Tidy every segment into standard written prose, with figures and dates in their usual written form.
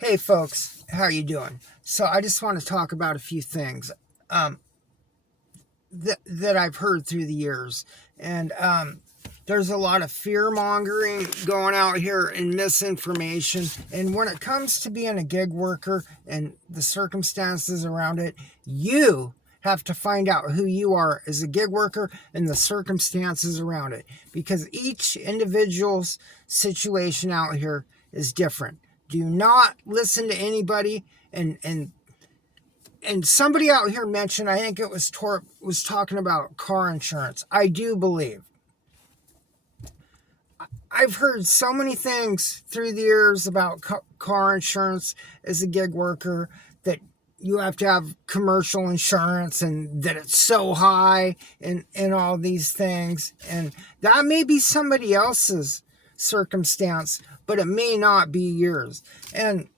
Hey folks, how are you doing? So I just want to talk about a few things um, that I've heard through the years, and there's a lot of fear mongering going out here and misinformation. And when it comes to being a gig worker and the circumstances around it, you have to find out who you are as a gig worker and the circumstances around it, because each individual's situation out here is different. Do not listen to anybody. And somebody out here mentioned, I think it was Torp, was talking about car insurance. I do believe. I've heard so many things through the years about car insurance as a gig worker, that you have to have commercial insurance and that it's so high and all these things. And that may be somebody else's circumstance, but it may not be yours. And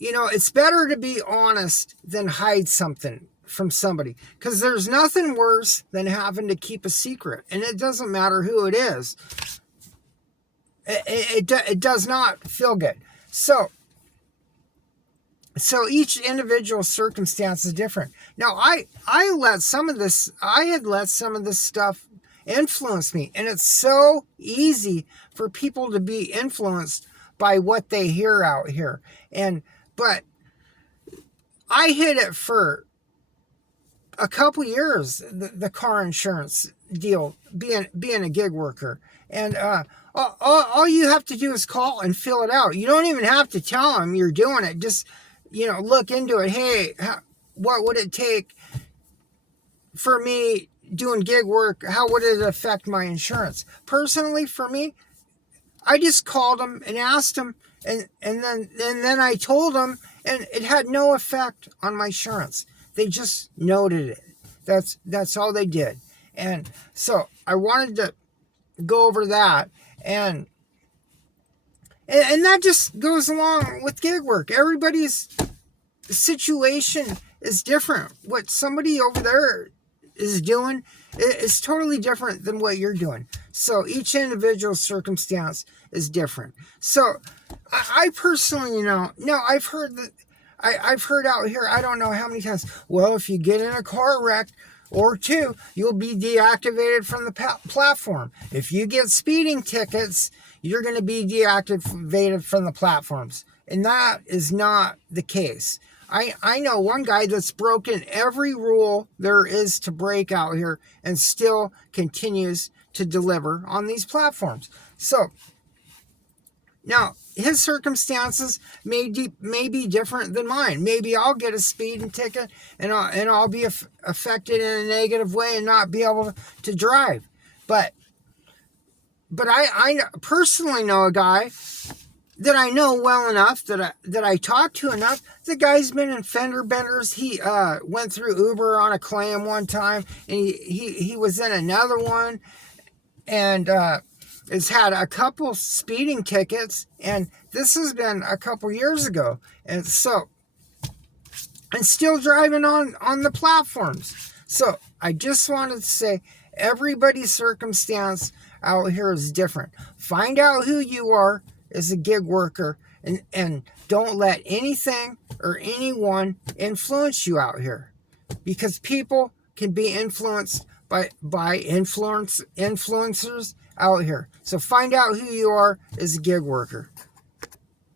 it's better to be honest than hide something from somebody, because there's nothing worse than having to keep a secret, and it doesn't matter who it is. It does not feel good. So each individual circumstance is different. Now, I had let some of this stuff influence me, and it's so easy for people to be influenced by what they hear out here. But I hid it for a couple years, the car insurance deal, being a gig worker. And all you have to do is call and fill it out. You don't even have to tell them you're doing it. Just, look into it. Hey, what would it take for me doing gig work? How would it affect my insurance? Personally, for me, I just called them and asked them, and then I told them, and it had no effect on my insurance. They just noted it. That's all they did. And so I wanted to go over that, and that just goes along with gig work. Everybody's situation is different. What somebody over there is doing is totally different than what you're doing. So each individual circumstance is different. So I personally, I've heard that. I've heard out here, I don't know how many times, well, if you get in a car wreck or two, you'll be deactivated from the platform. If you get speeding tickets, you're going to be deactivated from the platforms. And that is not the case. I know one guy that's broken every rule there is to break out here and still continues to deliver on these platforms. So now, his circumstances may be different than mine. Maybe I'll get a speeding ticket and I'll be affected in a negative way and not be able to drive. But I personally know a guy that I know well enough, that I talk to enough. The guy's been in fender benders. He went through Uber on a claim one time, and he was in another one, and has had a couple speeding tickets, and this has been a couple years ago. And so, and still driving on the platforms. So I just wanted to say, everybody's circumstance out here is different. Find out who you are as a gig worker, and don't let anything or anyone influence you out here, because people can be influenced by influencers out here. So find out who you are as a gig worker.